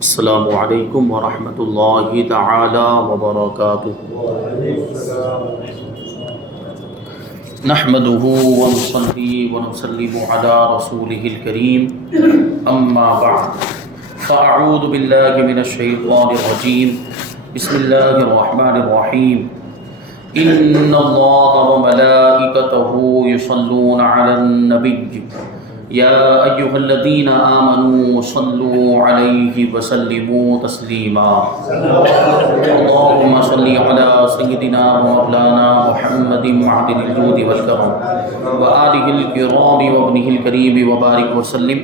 السلام علیکم ورحمۃ اللہ تعالی وبرکاتہ۔ نحمده ونصلي ونسلم على رسوله الكريم اما بعد فاعوذ باللہ من الشیطان الرجیم بسم اللہ الرحمن الرحیم ان اللہ وملائکته یصلون علی النبی یا ایہا الذین آمنوا صلوا علیہ وسلموا تسلیما اللہم صل علی سیدنا ومولانا محمد معدن الجود والکرم وآلہ الکرام وابنہ الکریم وبارک وسلم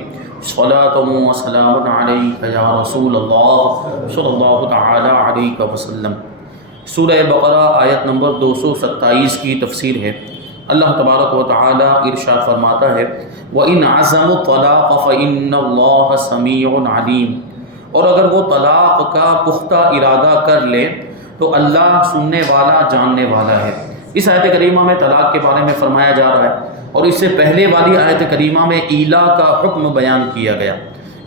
صلاۃ و سلام علیک یا رسول اللہ صلی اللہ تعالی علیہ وسلم۔ سورہ بقرہ آیت نمبر 227 کی تفسیر ہے۔ اللہ تبارک و تعالی ارشاد فرماتا ہے وَإِنْ عَزَمُوا الطَّلَاقَ فَإِنَّ اللَّهَ سَمِيعٌ عَلِيمٌ، اور اگر وہ طلاق کا پختہ ارادہ کر لے تو اللہ سننے والا جاننے والا ہے۔ اس آیت کریمہ میں طلاق کے بارے میں فرمایا جا رہا ہے، اور اس سے پہلے والی آیت کریمہ میں ایلا کا حکم بیان کیا گیا۔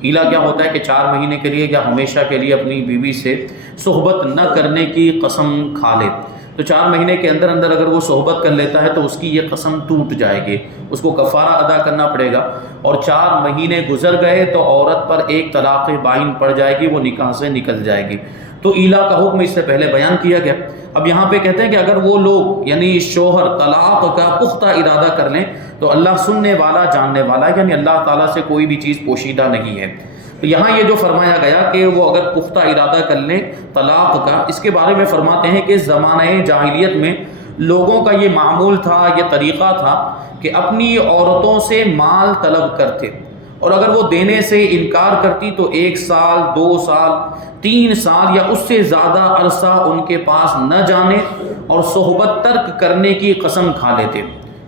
ایلا کیا ہوتا ہے کہ 4 مہینے کے لیے یا ہمیشہ کے لیے اپنی بیوی سے صحبت نہ کرنے کی قسم کھا لے، تو 4 مہینے کے اندر اگر وہ صحبت کر لیتا ہے تو اس کی یہ قسم ٹوٹ جائے گی، اس کو کفارہ ادا کرنا پڑے گا، اور 4 مہینے گزر گئے تو عورت پر ایک طلاق بائن پڑ جائے گی، وہ نکاح سے نکل جائے گی۔ تو ایلا کا حکم اس سے پہلے بیان کیا گیا۔ اب یہاں پہ کہتے ہیں کہ اگر وہ لوگ یعنی شوہر طلاق کا پختہ ارادہ کر لیں تو اللہ سننے والا جاننے والا، یعنی اللہ تعالیٰ سے کوئی بھی چیز پوشیدہ نہیں ہے۔ تو یہاں یہ جو فرمایا گیا کہ وہ اگر پختہ ارادہ کر لیں طلاق کا، اس کے بارے میں فرماتے ہیں کہ زمانہ جاہلیت میں لوگوں کا یہ معمول تھا، یہ طریقہ تھا کہ اپنی عورتوں سے مال طلب کرتے، اور اگر وہ دینے سے انکار کرتی تو 1 سال 2 سال 3 سال یا اس سے زیادہ عرصہ ان کے پاس نہ جانے اور صحبت ترک کرنے کی قسم کھا لیتے،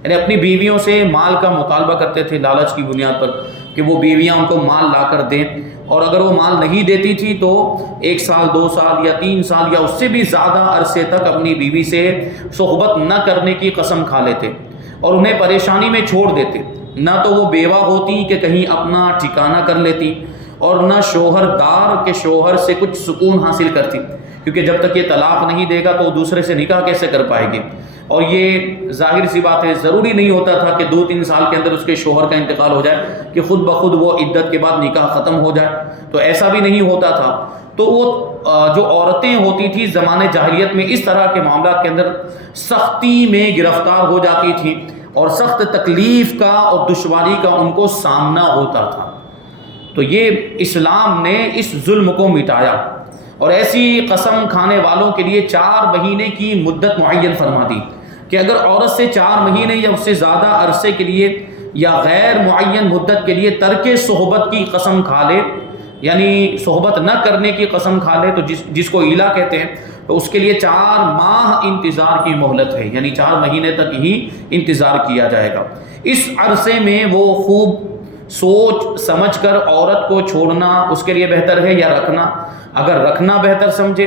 یعنی اپنی بیویوں سے مال کا مطالبہ کرتے تھے لالچ کی بنیاد پر کہ وہ بیویاں ان کو مال لا کر دیں، اور اگر وہ مال نہیں دیتی تھی تو 1 سال 2 سال یا 3 سال یا اس سے بھی زیادہ عرصے تک اپنی بیوی سے صحبت نہ کرنے کی قسم کھا لیتے اور انہیں پریشانی میں چھوڑ دیتے۔ نہ تو وہ بیوہ ہوتی کہ کہیں اپنا ٹھکانہ کر لیتی، اور نہ شوہر دار کے شوہر سے کچھ سکون حاصل کرتی، کیونکہ جب تک یہ طلاق نہیں دے گا تو وہ دوسرے سے نکاح کیسے کر پائے گی۔ اور یہ ظاہر سی بات ہے، ضروری نہیں ہوتا تھا کہ 2-3 سال کے اندر اس کے شوہر کا انتقال ہو جائے کہ خود بخود وہ عدت کے بعد نکاح ختم ہو جائے، تو ایسا بھی نہیں ہوتا تھا۔ تو وہ جو عورتیں ہوتی تھیں زمانے جاہلیت میں اس طرح کے معاملات کے اندر سختی میں گرفتار ہو جاتی تھیں، اور سخت تکلیف کا اور دشواری کا ان کو سامنا ہوتا تھا۔ تو یہ اسلام نے اس ظلم کو مٹایا، اور ایسی قسم کھانے والوں کے لیے 4 مہینے کی مدت معین فرما دی کہ اگر عورت سے 4 مہینے یا اس سے زیادہ عرصے کے لیے یا غیر معین مدت کے لیے ترک صحبت کی قسم کھا لے، یعنی صحبت نہ کرنے کی قسم کھا لے، تو جس کو ایلا کہتے ہیں، تو اس کے لیے 4 ماہ انتظار کی مہلت ہے، یعنی 4 مہینے تک ہی انتظار کیا جائے گا۔ اس عرصے میں وہ خوب سوچ سمجھ کر عورت کو چھوڑنا اس کے لیے بہتر ہے یا رکھنا، اگر رکھنا بہتر سمجھے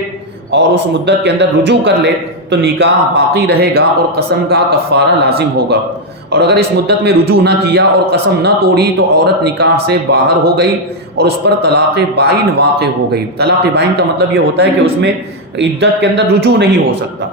اور اس مدت کے اندر رجوع کر لے تو نکاح باقی رہے گا اور قسم کا کفارہ لازم ہوگا، اور اگر اس مدت میں رجوع نہ کیا اور قسم نہ توڑی تو عورت نکاح سے باہر ہو گئی اور اس پر طلاق بائن واقع ہو گئی۔ طلاق بائن کا مطلب یہ ہوتا ہے کہ اس میں عدت کے اندر رجوع نہیں ہو سکتا۔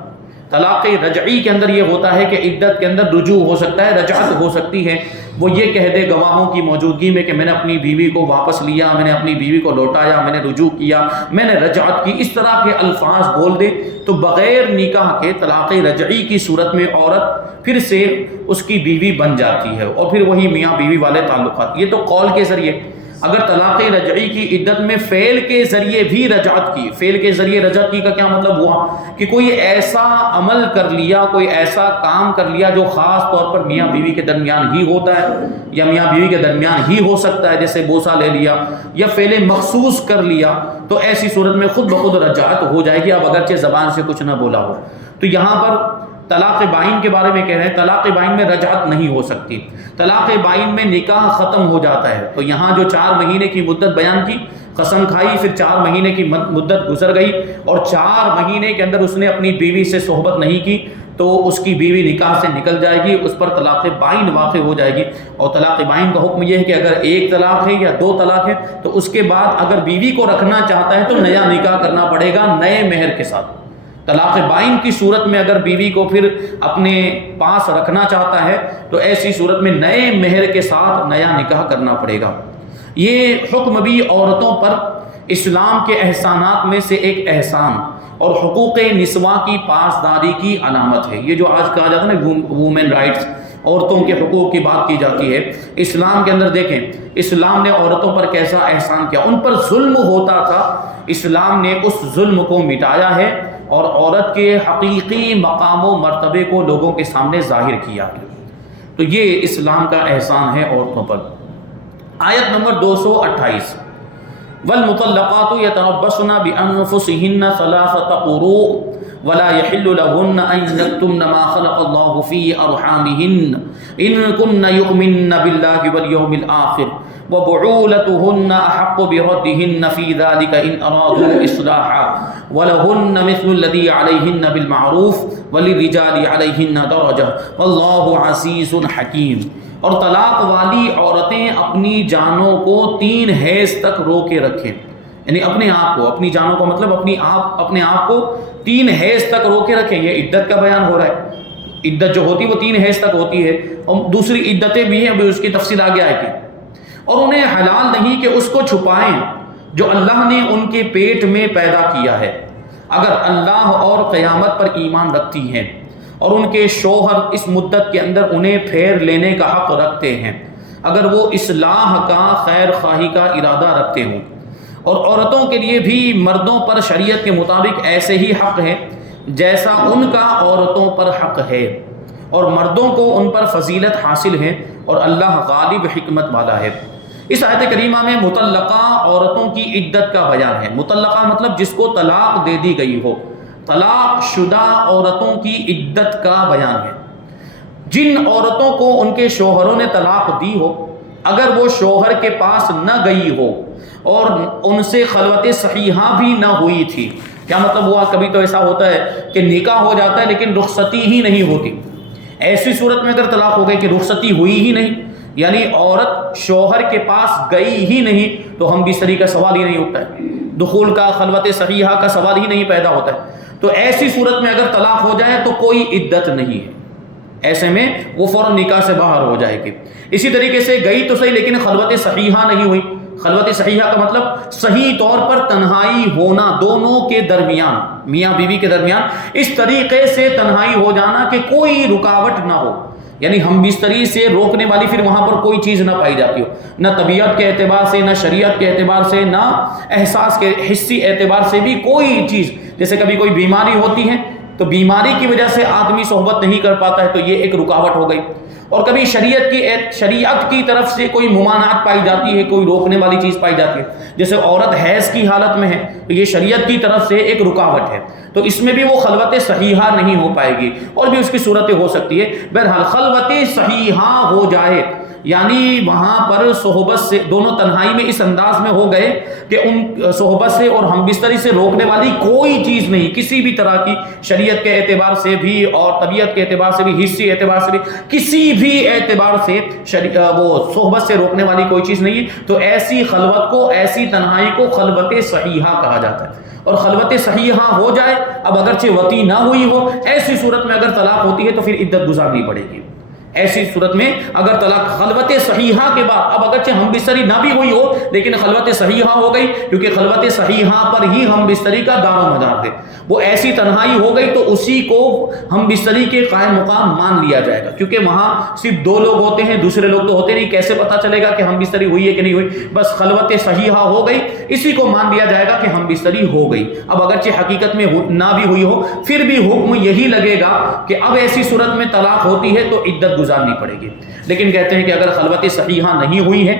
طلاق رجعی کے اندر یہ ہوتا ہے کہ عدت کے اندر رجوع ہو سکتا ہے، رجعت ہو سکتی ہے، وہ یہ کہہ دے گواہوں کی موجودگی میں کہ میں نے اپنی بیوی کو واپس لیا، میں نے اپنی بیوی کو لوٹایا، میں نے رجوع کیا، میں نے رجعت کی، اس طرح کے الفاظ بول دے تو بغیر نکاح کے طلاق رجعی کی صورت میں عورت پھر سے اس کی بیوی بن جاتی ہے، اور پھر وہی میاں بیوی والے تعلقات۔ یہ تو قول کے ذریعے۔ اگر طلاق رجعی کی عدت میں فعل کے ذریعے بھی رجعت کی، فعل کے ذریعے رجعت کی کا کیا مطلب ہوا کہ کوئی ایسا عمل کر لیا، کوئی ایسا کام کر لیا جو خاص طور پر میاں بیوی کے درمیان ہی ہوتا ہے یا میاں بیوی کے درمیان ہی ہو سکتا ہے، جیسے بوسہ لے لیا یا فعل مخصوص کر لیا، تو ایسی صورت میں خود بخود رجعت ہو جائے گی، اب اگرچہ زبان سے کچھ نہ بولا ہو۔ تو یہاں پر طلاق بائن کے بارے میں کہہ رہے ہیں، طلاق بائن میں رجعت نہیں ہو سکتی، طلاق بائن میں نکاح ختم ہو جاتا ہے۔ تو یہاں جو 4 مہینے کی مدت بیان کی قسم کھائی، پھر 4 مہینے کی مدت گزر گئی اور 4 مہینے کے اندر اس نے اپنی بیوی سے صحبت نہیں کی تو اس کی بیوی نکاح سے نکل جائے گی، اس پر طلاق بائن واقع ہو جائے گی۔ اور طلاق بائن کا حکم یہ ہے کہ اگر 1 طلاق ہے یا 2 طلاق ہے تو اس کے بعد اگر بیوی کو رکھنا چاہتا ہے تو نیا نکاح کرنا پڑے گا نئے مہر کے ساتھ۔ طلاق بائن کی صورت میں اگر بیوی کو پھر اپنے پاس رکھنا چاہتا ہے تو ایسی صورت میں نئے مہر کے ساتھ نیا نکاح کرنا پڑے گا۔ یہ حکم بھی عورتوں پر اسلام کے احسانات میں سے ایک احسان اور حقوق نسواں کی پاسداری کی علامت ہے۔ یہ جو آج کہا جاتا ہے نا وومن رائٹس، عورتوں کے حقوق کی بات کی جاتی ہے، اسلام کے اندر دیکھیں اسلام نے عورتوں پر کیسا احسان کیا۔ ان پر ظلم ہوتا تھا، اسلام نے اس ظلم کو مٹایا ہے اور عورت کے حقیقی مقام و مرتبے کو لوگوں کے سامنے ظاہر کیا ہے۔ تو یہ اسلام کا احسان ہے عورتوں پر۔ آیت نمبر 228، والمطلقات يتربصن بأنفسهن 3 قروء ولا يحل لهن أن يكتمن ما خلق الله في أرحامهن إن كن يؤمن بالله واليوم الآخر وبعولتهن أحق بردهن في ذلك إن أرادوا إصلاحا ولهن مثل الذي عليهن بالمعروف وللرجال عليهن درجة والله عزيز حكيم۔ اور طلاق والی عورتیں اپنی جانوں کو 3 حیض تک روکے رکھیں، یعنی اپنے آپ کو، اپنی جانوں کو مطلب اپنے آپ کو 3 حیض تک روکے رکھیں۔ یہ عدت کا بیان ہو رہا ہے، عدت جو ہوتی ہے وہ 3 حیض تک ہوتی ہے، اور دوسری عدتیں بھی ہیں، ابھی اس کی تفصیل آگے آئے گی۔ اور انہیں حلال نہیں کہ اس کو چھپائیں جو اللہ نے ان کے پیٹ میں پیدا کیا ہے، اگر اللہ اور قیامت پر ایمان رکھتی ہیں اور ان کے شوہر اس مدت کے اندر انہیں پھیر لینے کا حق رکھتے ہیں، اگر وہ اصلاح کا، خیر خواہی کا ارادہ رکھتے ہوں۔ اور عورتوں کے لیے بھی مردوں پر شریعت کے مطابق ایسے ہی حق ہے جیسا ان کا عورتوں پر حق ہے، اور مردوں کو ان پر فضیلت حاصل ہے اور اللہ غالب حکمت والا ہے۔ اس آیت کریمہ میں مطلقہ عورتوں کی عدت کا بیان ہے۔ مطلقہ مطلب جس کو طلاق دے دی گئی ہو، طلاق شدہ عورتوں کی عدت کا بیان ہے۔ جن عورتوں کو ان کے شوہروں نے طلاق دی ہو، اگر وہ شوہر کے پاس نہ گئی ہو اور ان سے خلوت صحیحہ بھی نہ ہوئی تھی، کیا مطلب ہوا؟ کبھی تو ایسا ہوتا ہے کہ نکاح ہو جاتا ہے لیکن رخصتی ہی نہیں ہوتی۔ ایسی صورت میں اگر طلاق ہو گئی کہ رخصتی ہوئی ہی نہیں، یعنی عورت شوہر کے پاس گئی ہی نہیں، تو ہم بستری کا سوال ہی نہیں اٹھتا ہے، دخول کا، خلوت صحیحہ کا سوال ہی نہیں پیدا ہوتا ہے۔ تو ایسی صورت میں اگر طلاق ہو جائے تو کوئی عدت نہیں ہے، ایسے میں وہ فوراً نکاح سے باہر ہو جائے گی۔ اسی طریقے سے گئی تو صحیح لیکن خلوت صحیحہ نہیں ہوئی۔ خلوت صحیحہ کا مطلب صحیح طور پر تنہائی ہونا، دونوں کے درمیان، میاں بیوی کے درمیان اس طریقے سے تنہائی ہو جانا کہ کوئی رکاوٹ نہ ہو، یعنی ہم بستری سے روکنے والی پھر وہاں پر کوئی چیز نہ پائی جاتی ہو، نہ طبیعت کے اعتبار سے، نہ شریعت کے اعتبار سے، نہ احساس کے حسی اعتبار سے بھی کوئی چیز۔ جیسے کبھی کوئی بیماری ہوتی ہے تو بیماری کی وجہ سے آدمی صحبت نہیں کر پاتا ہے تو یہ ایک رکاوٹ ہو گئی، اور کبھی شریعت کی طرف سے کوئی ممانعت پائی جاتی ہے، کوئی روکنے والی چیز پائی جاتی ہے، جیسے عورت حیض کی حالت میں ہے تو یہ شریعت کی طرف سے ایک رکاوٹ ہے، تو اس میں بھی وہ خلوت صحیحہ نہیں ہو پائے گی، اور بھی اس کی صورتیں ہو سکتی ہے۔ بہرحال خلوت صحیحہ ہو جائے، یعنی وہاں پر صحبت سے دونوں تنہائی میں اس انداز میں ہو گئے کہ ان صحبت سے اور ہم بستری سے روکنے والی کوئی چیز نہیں، کسی بھی طرح کی، شریعت کے اعتبار سے بھی اور طبیعت کے اعتبار سے بھی، حسی اعتبار سے بھی، کسی بھی اعتبار سے وہ صحبت سے روکنے والی کوئی چیز نہیں، تو ایسی خلوت کو، ایسی تنہائی کو خلوت صحیحہ کہا جاتا ہے۔ اور خلوت صحیحہ ہو جائے، اب اگرچہ وطی نہ ہوئی ہو، ایسی صورت میں اگر طلاق ہوتی ہے تو پھر عدت گزارنی پڑے گی۔ ایسی صورت میں اگر طلاق خلوت صحیحہ کے بعد، اب اگرچہ ہم بستری نہ بھی ہوئی ہو لیکن خلوت صحیحہ ہو گئی، کیونکہ خلوت صحیحہ پر ہی ہم بستری کا دار و مدار ہے، وہ ایسی تنہائی ہو گئی تو اسی کو ہم بستری کے قائم مقام مان لیا جائے گا، کیونکہ وہاں صرف 2 لوگ ہوتے ہیں، دوسرے لوگ تو ہوتے نہیں، کیسے پتہ چلے گا کہ ہم بستری ہوئی ہے کہ نہیں ہوئی؟ بس خلوت صحیحہ ہو گئی، اسی کو مان لیا جائے گا کہ ہم بستری ہو گئی۔ اب اگرچہ حقیقت میں نہ بھی ہوئی ہو، پھر بھی حکم یہی لگے گا کہ اب ایسی صورت میں طلاق ہوتی ہے تو عدت گزارنی پڑے گی۔ لیکن کہتے ہیں کہ اگر خلوت صحیحہ نہیں ہوئی ہے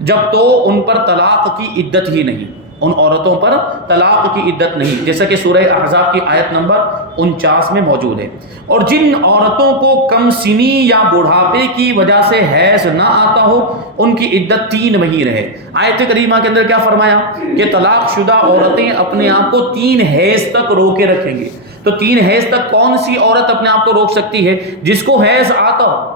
جب، تو ان پر طلاق کی عدت ہی نہیں، ان عورتوں پر طلاق کی عدت نہیں، جیسا کہ سورہ احزاب کی آیت نمبر 49 میں موجود ہے۔ اور جن عورتوں کو کم سنی یا بڑھاپے کی وجہ سے حیض نہ آتا ہو ان کی عدت 3 مہینے ہے۔ آیت کریمہ کے اندر کیا فرمایا کہ طلاق شدہ عورتیں اپنے آپ کو 3 حیض تک روکے رکھیں گے۔ تو 3 حیض تک کون سی عورت اپنے آپ کو روک سکتی ہے؟ جس کو حیض آتا ہو۔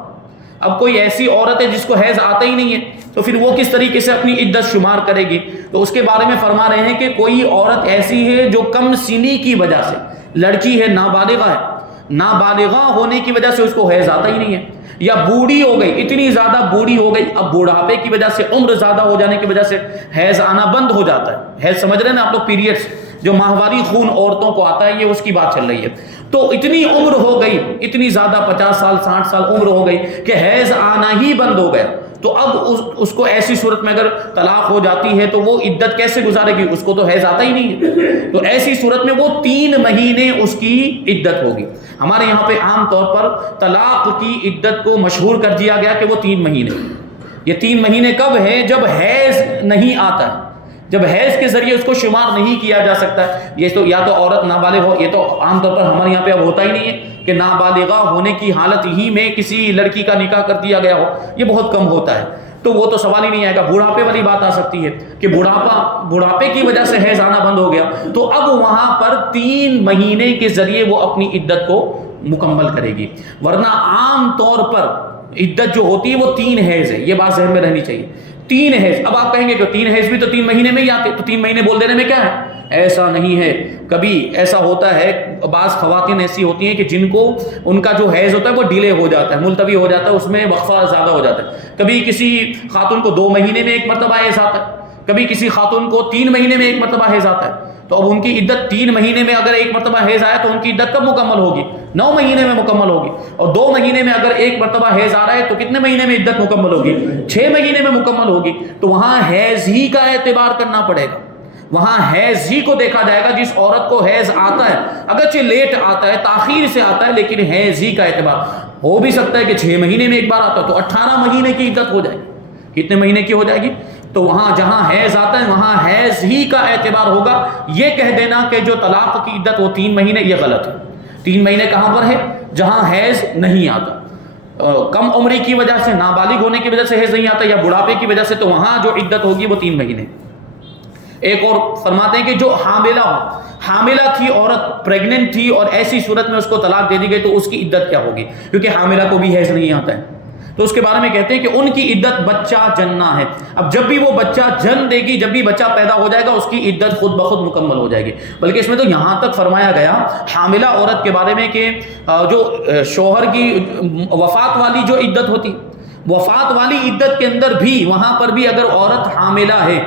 اب کوئی ایسی عورت ہے جس کو حیض آتا ہی نہیں ہے تو پھر وہ کس طریقے سے اپنی عدت شمار کرے گی؟ تو اس کے بارے میں فرما رہے ہیں کہ کوئی عورت ایسی ہے جو کم سنی کی وجہ سے، لڑکی ہے، نابالغہ ہے، نابالغہ ہونے کی وجہ سے اس کو حیض آتا ہی نہیں ہے، یا بوڑھی ہو گئی، اتنی زیادہ بوڑھی ہو گئی، اب بوڑھاپے کی وجہ سے، عمر زیادہ ہو جانے کی وجہ سے حیض آنا بند ہو جاتا ہے۔ حیض سمجھ رہے ہیں نا آپ لوگ؟ پیریڈس جو ماہواری خون عورتوں کو آتا ہے، یہ اس کی بات چل رہی ہے۔ تو اتنی عمر ہو گئی، اتنی زیادہ 50 سال 60 سال عمر ہو گئی کہ حیض آنا ہی بند ہو گیا، تو اب اس کو ایسی صورت میں اگر طلاق ہو جاتی ہے تو وہ عدت کیسے گزارے گی؟ اس کو تو حیض آتا ہی نہیں ہے، تو ایسی صورت میں وہ 3 مہینے اس کی عدت ہوگی۔ ہمارے یہاں پہ عام طور پر طلاق کی عدت کو مشہور کر دیا گیا کہ وہ 3 مہینے۔ یہ 3 مہینے کب ہے؟ جب حیض نہیں آتا ہے، جب حیض کے ذریعے اس کو شمار نہیں کیا جا سکتا ہے۔ یہ تو یا تو عورت نابالغ ہو، یہ تو عام طور پر ہمارے یہاں پہ اب ہوتا ہی نہیں ہے کہ نابالغہ ہونے کی حالت ہی میں کسی لڑکی کا نکاح کر دیا گیا ہو، یہ بہت کم ہوتا ہے، تو وہ تو سوال ہی نہیں آئے گا۔ بڑھاپے والی بات آ سکتی ہے کہ بڑھاپے کی وجہ سے حیض آنا بند ہو گیا، تو اب وہاں پر 3 مہینے کے ذریعے وہ اپنی عدت کو مکمل کرے گی، ورنہ عام طور پر عدت جو ہوتی ہے وہ 3 حیض ہے، یہ بات ذہن میں رہنی چاہیے۔ 3 حیض، اب آپ کہیں گے کہ 3 حیض بھی تو 3 مہینے میں ہی آتے، تو 3 مہینے بول دینے میں کیا ہے؟ ایسا نہیں ہے، کبھی ایسا ہوتا ہے، بعض خواتین ایسی ہوتی ہیں کہ جن کو ان کا جو حیض ہوتا ہے وہ ڈیلے ہو جاتا ہے، ملتوی ہو جاتا ہے، اس میں وقفہ زیادہ ہو جاتا ہے۔ کبھی کسی خاتون کو 2 مہینے میں ایک مرتبہ حیض آتا ہے، کبھی کسی خاتون کو 3 مہینے میں ایک مرتبہ حیض آتا ہے، تو اب ان کی عدت 3 مہینے میں اگر ایک مرتبہ حیض آیا تو ان کی عدت کب مکمل ہوگی؟ 9 مہینے میں مکمل ہوگی، اور 2 مہینے میں اگر ایک مرتبہ حیض آ رہا ہے تو کتنے مہینے میں عدت مکمل ہوگی؟ 6 مہینے میں مکمل ہوگی۔ تو وہاں حیض ہی کا اعتبار کرنا پڑے گا، وہاں حیض ہی کو دیکھا جائے گا۔ جس عورت کو حیض آتا ہے، اگرچہ لیٹ آتا ہے، تاخیر سے آتا ہے، لیکن حیض ہی کا اعتبار ہو بھی سکتا ہے کہ 6 مہینے میں ایک بار آتا ہے، تو 18 مہینے کی عدت ہو جائے گی۔ کتنے مہینے کی ہو جائے گی؟ تو وہاں جہاں حیض آتا ہے وہاں حیض ہی کا اعتبار ہوگا۔ یہ کہہ دینا کہ جو طلاق کی عدت وہ 3 مہینے، یہ غلط ہے۔ 3 مہینے کہاں پر ہے؟ جہاں حیض نہیں آتا، کم عمری کی وجہ سے، نابالغ ہونے کی وجہ سے حیض نہیں آتا، یا بڑھاپے کی وجہ سے، تو وہاں جو عدت ہوگی وہ 3 مہینے۔ ایک اور فرماتے ہیں کہ جو حاملہ ہو، حاملہ تھی عورت، پریگننٹ تھی، اور ایسی صورت میں اس کو طلاق دے دی گئی تو اس کی عدت کیا ہوگی؟ کیونکہ حاملہ کو بھی حیض نہیں آتا ہے، تو اس کے بارے میں کہتے ہیں کہ ان کی عدت بچہ جننا ہے۔ اب جب بھی وہ بچہ جن دے گی، جب بھی بچہ پیدا ہو جائے گا، اس کی عدت خود بخود مکمل ہو جائے گی۔ بلکہ اس میں تو یہاں تک فرمایا گیا حاملہ عورت کے بارے میں کہ جو شوہر کی وفات والی جو عدت ہوتی، وفات والی عدت کے اندر بھی، وہاں پر بھی اگر عورت حاملہ ہے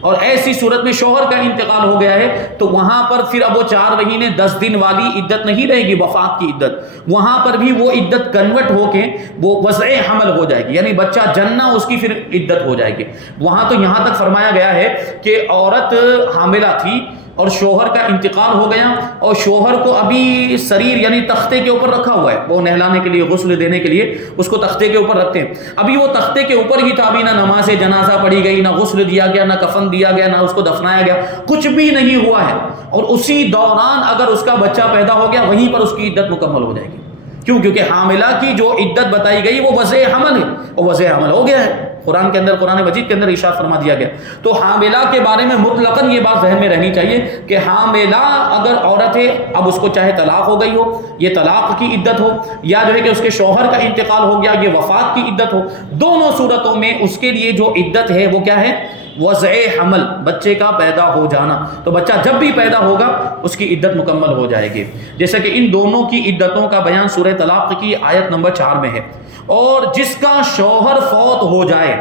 اور ایسی صورت میں شوہر کا انتقال ہو گیا ہے تو وہاں پر پھر اب وہ 4 مہینے 10 دن والی عدت نہیں رہے گی، وفات کی عدت، وہاں پر بھی وہ عدت کنورٹ ہو کے وہ وضع حمل ہو جائے گی، یعنی بچہ جننا اس کی پھر عدت ہو جائے گی۔ وہاں تو یہاں تک فرمایا گیا ہے کہ عورت حاملہ تھی اور شوہر کا انتقال ہو گیا، اور شوہر کو ابھی سریر یعنی تختے کے اوپر رکھا ہوا ہے، وہ نہلانے کے لیے، غسل دینے کے لیے اس کو تختے کے اوپر رکھتے ہیں، ابھی وہ تختے کے اوپر ہی تھا، ابھی نہ نماز جنازہ پڑھی گئی، نہ غسل دیا گیا، نہ کفن دیا گیا، نہ اس کو دفنایا گیا، کچھ بھی نہیں ہوا ہے، اور اسی دوران اگر اس کا بچہ پیدا ہو گیا وہیں پر اس کی عدت مکمل ہو جائے گی۔ کیوں؟ کیونکہ حاملہ کی جو عدت بتائی گئی وہ وضع حمل ہے، اور وضع حمل ہو گیا ہے، قرآن کے اندر، قرآن مجید کے اندر ارشاد فرما دیا گیا۔ تو حاملہ کے بارے میں مطلقاً یہ بات ذہن میں رہنی چاہیے کہ حاملہ اگر عورت ہے، اب اس کو چاہے طلاق ہو گئی ہو، یہ طلاق کی عدت ہو، یا جو ہے کہ اس کے شوہر کا انتقال ہو گیا، یہ وفات کی عدت ہو، دونوں صورتوں میں اس کے لیے جو عدت ہے وہ کیا ہے؟ وضع حمل، بچے کا پیدا ہو جانا۔ تو بچہ جب بھی پیدا ہوگا اس کی عدت مکمل ہو جائے گی، جیسا کہ ان دونوں کی عدتوں کا بیان سورہ طلاق کی آیت نمبر 4 میں ہے۔ اور جس کا شوہر فوت ہو جائے،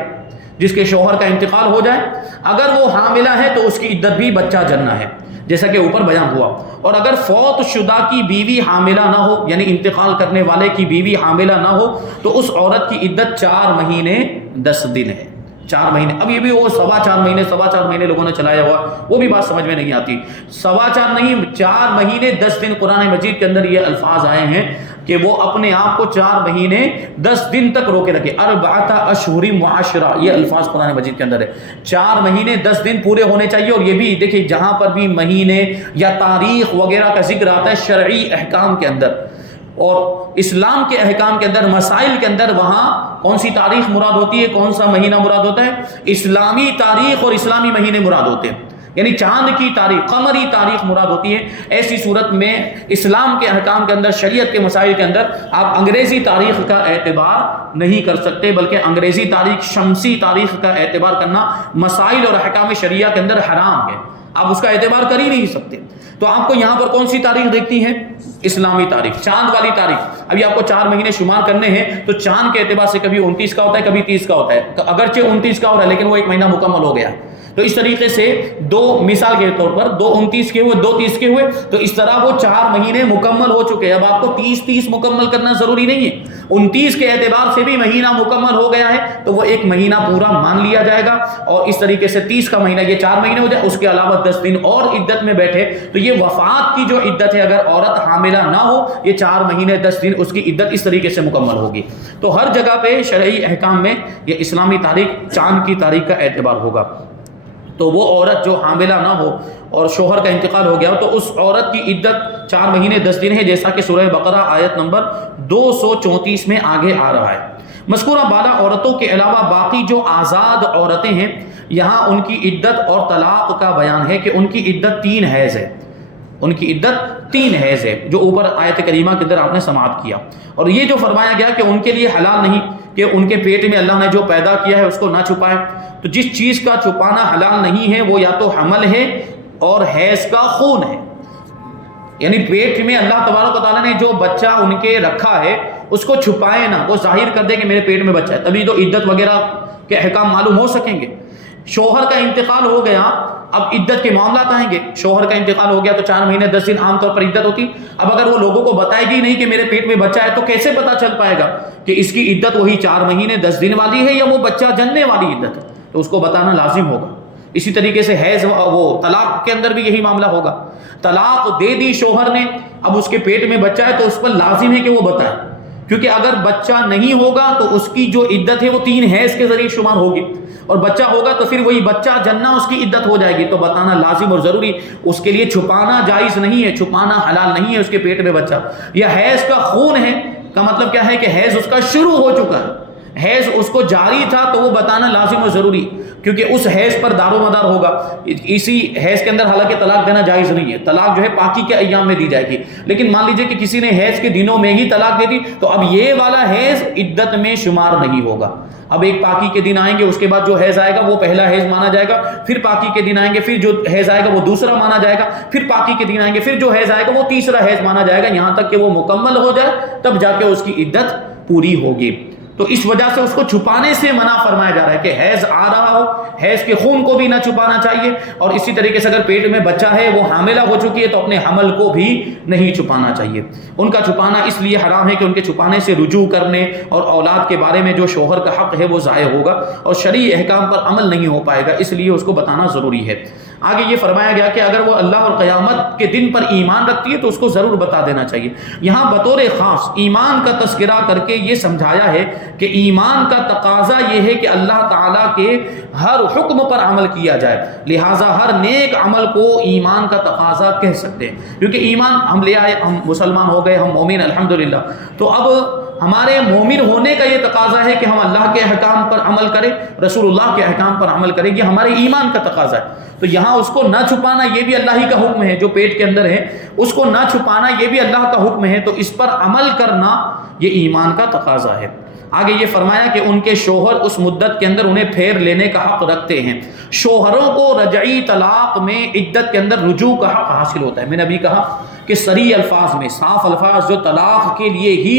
جس کے شوہر کا انتقال ہو جائے، اگر وہ حاملہ ہے تو اس کی عدت بھی بچہ جننا ہے، جیسا کہ اوپر بیان ہوا۔ اور اگر فوت شدہ کی بیوی حاملہ نہ ہو، یعنی انتقال کرنے والے کی بیوی حاملہ نہ ہو، تو اس عورت کی عدت 4 مہینے 10 دن ہے۔ 4 مہینے، اب یہ بھی وہ 4.25 مہینے 4.25 مہینے لوگوں نے چلایا ہوا، وہ بھی بات سمجھ میں نہیں آتی۔ 4.25 نہیں، 4 مہینے 10 دن قرآن مجید کے اندر یہ الفاظ آئے ہیں کہ وہ اپنے آپ کو 4 مہینے 10 دن تک روکے رکھے. 4 اشہر و عشرہ یہ الفاظ قرآن مجید کے اندر ہے. 4 مہینے 10 دن پورے ہونے چاہیے. اور یہ بھی دیکھیں جہاں پر بھی مہینے یا تاریخ وغیرہ کا ذکر آتا ہے شرعی احکام کے اندر اور اسلام کے احکام کے اندر مسائل کے اندر، وہاں کون سی تاریخ مراد ہوتی ہے، کون سا مہینہ مراد ہوتا ہے؟ اسلامی تاریخ اور اسلامی مہینے مراد ہوتے ہیں، یعنی چاند کی تاریخ، قمری تاریخ مراد ہوتی ہے. ایسی صورت میں اسلام کے احکام کے اندر، شریعت کے مسائل کے اندر آپ انگریزی تاریخ کا اعتبار نہیں کر سکتے، بلکہ انگریزی تاریخ، شمسی تاریخ کا اعتبار کرنا مسائل اور احکام شریعہ کے اندر حرام ہے. آپ اس کا اعتبار کر ہی نہیں سکتے. تو آپ کو یہاں پر کون سی تاریخ دیکھتی ہے؟ اسلامی تاریخ، چاند والی تاریخ. ابھی آپ کو 4 مہینے شمار کرنے ہیں تو چاند کے اعتبار سے کبھی 29 کا ہوتا ہے، کبھی 30 کا ہوتا ہے. اگرچہ 29 کا ہو رہا ہے لیکن وہ 1 مہینہ مکمل ہو گیا. تو اس طریقے سے 2 مثال کے طور پر 2 29 کے ہوئے، 2 30 کے ہوئے، تو اس طرح وہ 4 مہینے مکمل ہو چکے. اب آپ کو 30 مکمل کرنا ضروری نہیں ہے. 29 کے اعتبار سے بھی مہینہ مکمل ہو گیا ہے تو وہ 1 مہینہ پورا مان لیا جائے گا. اور اس طریقے سے 30 کا مہینہ، یہ 4 مہینے ہو جائے، اس کے علاوہ 10 دن اور عدت میں بیٹھے تو یہ وفات کی جو عدت ہے، اگر عورت حاملہ نہ ہو، یہ 4 مہینے 10 دن اس کی عدت اس طریقے سے مکمل ہوگی. تو ہر جگہ پہ شرعی احکام میں یہ اسلامی تاریخ، چاند کی تاریخ کا اعتبار ہوگا. تو وہ عورت جو حاملہ نہ ہو اور شوہر کا انتقال ہو گیا ہو تو اس عورت کی عدت 4 مہینے 10 دن ہے، جیسا کہ سورہ بقرہ آیت نمبر 234 میں آگے آ رہا ہے. مذکورہ بالا عورتوں کے علاوہ باقی جو آزاد عورتیں ہیں، یہاں ان کی عدت اور طلاق کا بیان ہے کہ ان کی عدت 3 حیض ہے. ان کی عدت 3 حیض ہے، جو اوپر آیت کریمہ کے اندر آپ نے سماعت کیا. اور یہ جو فرمایا گیا کہ ان کے لیے حلال نہیں کہ ان کے پیٹ میں اللہ نے جو پیدا کیا ہے اس کو نہ چھپائے. تو جس چیز کا چھپانا حلال نہیں ہے وہ یا تو حمل ہے اور حیض کا خون ہے. یعنی پیٹ میں اللہ تبارک و تعالیٰ نے جو بچہ ان کے رکھا ہے اس کو چھپائے نہ، وہ ظاہر کر دے کہ میرے پیٹ میں بچہ ہے، تبھی تو عدت وغیرہ کے احکام معلوم ہو سکیں گے. شوہر کا انتقال ہو گیا، اب عدت کے معاملات آئیں گے. شوہر کا انتقال ہو گیا تو 4 مہینے 10 دن عام طور پر عدت ہوتی. اب اگر وہ لوگوں کو بتائے گی نہیں کہ میرے پیٹ میں بچہ ہے تو کیسے پتا چل پائے گا کہ اس کی عدت وہی 4 مہینے 10 دن والی ہے یا وہ بچہ جننے والی عدت ہے؟ تو اس کو بتانا لازم ہوگا. اسی طریقے سے حیض، وہ طلاق کے اندر بھی یہی معاملہ ہوگا. طلاق دے دی شوہر نے، اب اس کے پیٹ میں بچہ ہے تو اس پر لازم ہے کہ وہ بتائے، کیونکہ اگر بچہ نہیں ہوگا تو اس کی جو عدت ہے وہ 3 حیض کے ذریعے شمار ہوگی، اور بچہ ہوگا تو پھر وہی بچہ جننا اس کی عدت ہو جائے گی. تو بتانا لازم اور ضروری. اس کے لیے چھپانا جائز نہیں ہے، چھپانا حلال نہیں ہے. اس کے پیٹ میں بچہ یا حیض کا خون ہے کا مطلب کیا ہے کہ حیض اس کا شروع ہو چکا ہے، حیض اس کو جاری تھا تو وہ بتانا لازم اور ضروری، کیونکہ اس حیض پر دار و مدار ہوگا. اسی حیض کے اندر حالانکہ طلاق دینا جائز نہیں ہے، طلاق جو ہے پاکی کے ایام میں دی جائے گی. لیکن مان لیجئے کہ کسی نے حیض کے دنوں میں ہی طلاق دے دی تو اب یہ والا حیض عدت میں شمار نہیں ہوگا. اب ایک پاکی کے دن آئیں گے، اس کے بعد جو حیض آئے گا وہ پہلا حیض مانا جائے گا، پھر پاکی کے دن آئیں گے، پھر جو حیض آئے گا وہ دوسرا مانا جائے گا، پھر پاکی کے دن آئیں گے، پھر جو حیض آئے گا وہ تیسرا حیض مانا جائے گا، یہاں تک کہ وہ مکمل ہو جائے تب جا کے اس کی عدت پوری ہوگی. تو اس وجہ سے اس کو چھپانے سے منع فرمایا جا رہا ہے کہ حیض آ رہا ہو، حیض کے خون کو بھی نہ چھپانا چاہیے. اور اسی طریقے سے اگر پیٹ میں بچہ ہے، وہ حاملہ ہو چکی ہے، تو اپنے حمل کو بھی نہیں چھپانا چاہیے. ان کا چھپانا اس لیے حرام ہے کہ ان کے چھپانے سے رجوع کرنے اور اولاد کے بارے میں جو شوہر کا حق ہے وہ ضائع ہوگا اور شرعی احکام پر عمل نہیں ہو پائے گا، اس لیے اس کو بتانا ضروری ہے. آگے یہ فرمایا گیا کہ اگر وہ اللہ اور قیامت کے دن پر ایمان رکھتی ہے تو اس کو ضرور بتا دینا چاہیے. یہاں بطور خاص ایمان کا تذکرہ کر کے یہ سمجھایا ہے کہ ایمان کا تقاضا یہ ہے کہ اللہ تعالیٰ کے ہر حکم پر عمل کیا جائے، لہٰذا ہر نیک عمل کو ایمان کا تقاضا کہہ سکتے ہیں. کیونکہ ایمان ہم لے آئے، ہم مسلمان ہو گئے، ہم مومن الحمدللہ، تو اب ہمارے مومن ہونے کا یہ تقاضا ہے کہ ہم اللہ کے احکام پر عمل کریں، رسول اللہ کے احکام پر عمل کریں، یہ ہمارے ایمان کا تقاضا ہے. تو یہاں اس کو نہ چھپانا یہ بھی اللہ ہی کا حکم ہے، جو پیٹ کے اندر ہے اس کو نہ چھپانا یہ بھی اللہ کا حکم ہے، تو اس پر عمل کرنا یہ ایمان کا تقاضا ہے. آگے یہ فرمایا کہ ان کے شوہر اس مدت کے اندر انہیں پھیر لینے کا حق رکھتے ہیں. شوہروں کو رجعی طلاق میں عدت کے اندر رجوع کا حق حاصل ہوتا ہے. میں نے ابھی کہا کہ صریح الفاظ میں، صاف الفاظ جو طلاق کے لیے ہی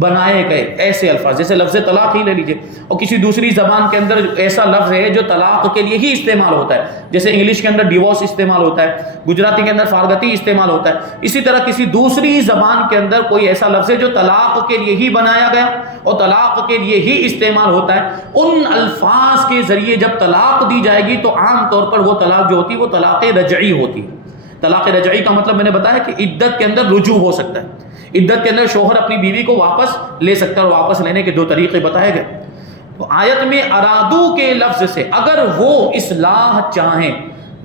بنائے گئے، ایسے الفاظ جیسے لفظ طلاق ہی لے لیجئے، اور کسی دوسری زبان کے اندر ایسا لفظ ہے جو طلاق کے لیے ہی استعمال ہوتا ہے، جیسے انگلش کے اندر ڈیورس استعمال ہوتا ہے، گجراتی کے اندر فارغتی استعمال ہوتا ہے، اسی طرح کسی دوسری زبان کے اندر کوئی ایسا لفظ ہے جو طلاق کے لیے ہی بنایا گیا اور طلاق کے لیے ہی استعمال ہوتا ہے. ان الفاظ کے ذریعے جب طلاق دی جائے گی تو عام طور پر وہ طلاق جو ہوتی ہے وہ طلاق رجعی ہوتی ہے. طلاق رجعی کا مطلب میں نے بتایا کہ عدت کے اندر رجوع ہو سکتا ہے. عدت کے اندر شوہر اپنی بیوی کو واپس لے سکتا ہے، اور واپس لینے کے 2 طریقے بتائے گئے۔ تو آیت میں ارادو کے لفظ سے اگر وہ اصلاح چاہیں،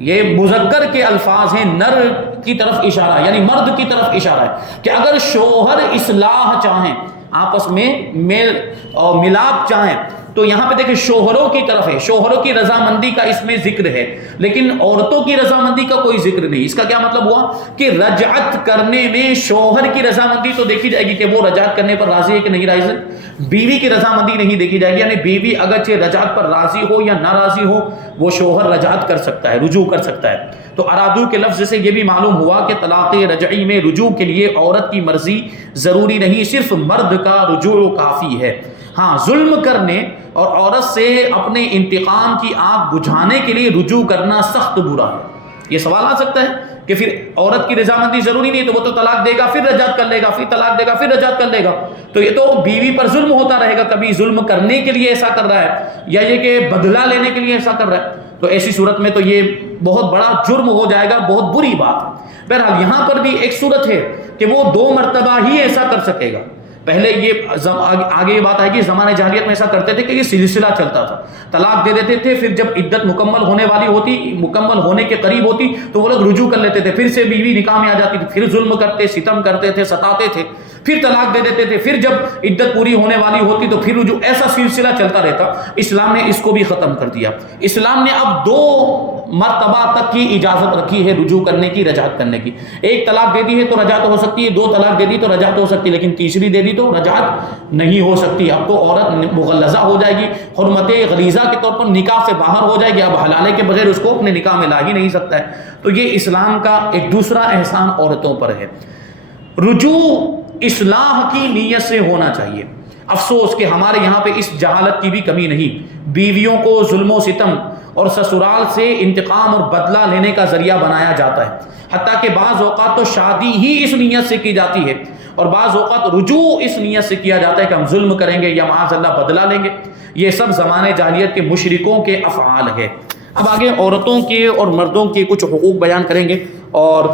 یہ مذکر کے الفاظ ہیں، نر کی طرف اشارہ ہے، یعنی مرد کی طرف اشارہ ہے کہ اگر شوہر اصلاح چاہیں، آپس میں میل اور ملاپ چاہیں، تو یہاں پہ دیکھیں شوہروں کی طرف ہے، شوہروں کی رضامندی کا اس میں ذکر ہے، لیکن عورتوں کی رضامندی کا کوئی ذکر نہیں۔ اس کا کیا مطلب ہوا کہ رجعت کرنے میں شوہر کی رضامندی تو دیکھی جائے گی کہ وہ رجعت کرنے پر راضی ہے کہ نہیں راضی ہے، بیوی کی رضامندی نہیں دیکھی جائے گی، یعنی بیوی اگرچہ رجعت پر راضی ہو یا نہ راضی ہو، وہ شوہر رجعت کر سکتا ہے، رجوع کر سکتا ہے۔ تو ارادو کے لفظ سے یہ بھی معلوم ہوا کہ طلاق رجعی میں رجوع کے لیے عورت کی مرضی ضروری نہیں، صرف مرد کا رجوع کافی ہے۔ ہاں، ظلم کرنے اور عورت سے اپنے انتقام کی آگ بجھانے کے لیے رجوع کرنا سخت برا ہے۔ یہ سوال آ سکتا ہے کہ پھر عورت کی رضامندی ضروری نہیں ہے تو وہ تو طلاق دے گا پھر رجعت کر لے گا، پھر طلاق دے گا پھر رجعت کر لے گا، تو یہ تو بیوی پر ظلم ہوتا رہے گا، کبھی ظلم کرنے کے لیے ایسا کر رہا ہے یا یہ کہ بدلہ لینے کے لیے ایسا کر رہا ہے، تو ایسی صورت میں تو یہ بہت بڑا جرم ہو جائے گا، بہت بری بات ہے۔ بہرحال یہاں پر بھی ایک صورت ہے کہ وہ 2 مرتبہ ہی ایسا کر سکے گا۔ پہلے یہ آگے یہ بات آئے گی، زمانے جاہلیت میں ایسا کرتے تھے کہ یہ سلسلہ چلتا تھا، طلاق دے دیتے تھے، پھر جب عدت مکمل ہونے والی ہوتی، مکمل ہونے کے قریب ہوتی تو وہ لوگ رجوع کر لیتے تھے، پھر سے بیوی نکاح میں آ جاتی تھی، پھر ظلم کرتے، ستم کرتے تھے، ستاتے تھے، پھر طلاق دے دیتے تھے، پھر جب عدت پوری ہونے والی ہوتی تو پھر رجوع، ایسا سلسلہ چلتا رہتا۔ اسلام نے اس کو بھی ختم کر دیا۔ اسلام نے اب 2 مرتبہ تک کی اجازت رکھی ہے رجوع کرنے کی، رجعت کرنے کی۔ ایک طلاق دے دی ہے تو رجعت ہو سکتی ہے، 2 طلاق دے دی تو رجعت ہو سکتی ہے، لیکن تیسری دے دی تو رجعت نہیں ہو سکتی۔ اب تو عورت مغلظہ ہو جائے گی، حرمت غلیظہ کے طور پر نکاح سے باہر ہو جائے گی، اب حلالے کے بغیر اس کو اپنے نکاح میں لا ہی نہیں سکتا ہے۔ تو یہ اسلام کا ایک دوسرا احسان عورتوں پر ہے۔ رجوع اصلاح کی نیت سے ہونا چاہیے۔ افسوس کہ ہمارے یہاں پہ اس جہالت کی بھی کمی نہیں، بیویوں کو ظلم و ستم اور سسرال سے انتقام اور بدلہ لینے کا ذریعہ بنایا جاتا ہے، حتیٰ کہ بعض اوقات تو شادی ہی اس نیت سے کی جاتی ہے، اور بعض اوقات رجوع اس نیت سے کیا جاتا ہے کہ ہم ظلم کریں گے یا معاذ اللہ بدلہ لیں گے۔ یہ سب زمانے جاہلیت کے مشرکوں کے افعال ہے۔ اب آگے عورتوں کے اور مردوں کے کچھ حقوق بیان کریں گے، اور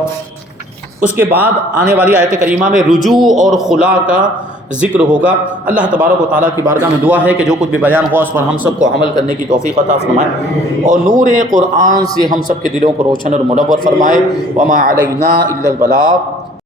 اس کے بعد آنے والی آیت کریمہ میں رجوع اور خلا کا ذکر ہوگا۔ اللہ تبارک و تعالیٰ کی بارگاہ میں دعا ہے کہ جو کچھ بھی بیان ہوا اس پر ہم سب کو عمل کرنے کی توفیق عطا فرمائے، اور نور قرآن سے ہم سب کے دلوں کو روشن اور منور فرمائے۔ وما علینا الا البلاغ۔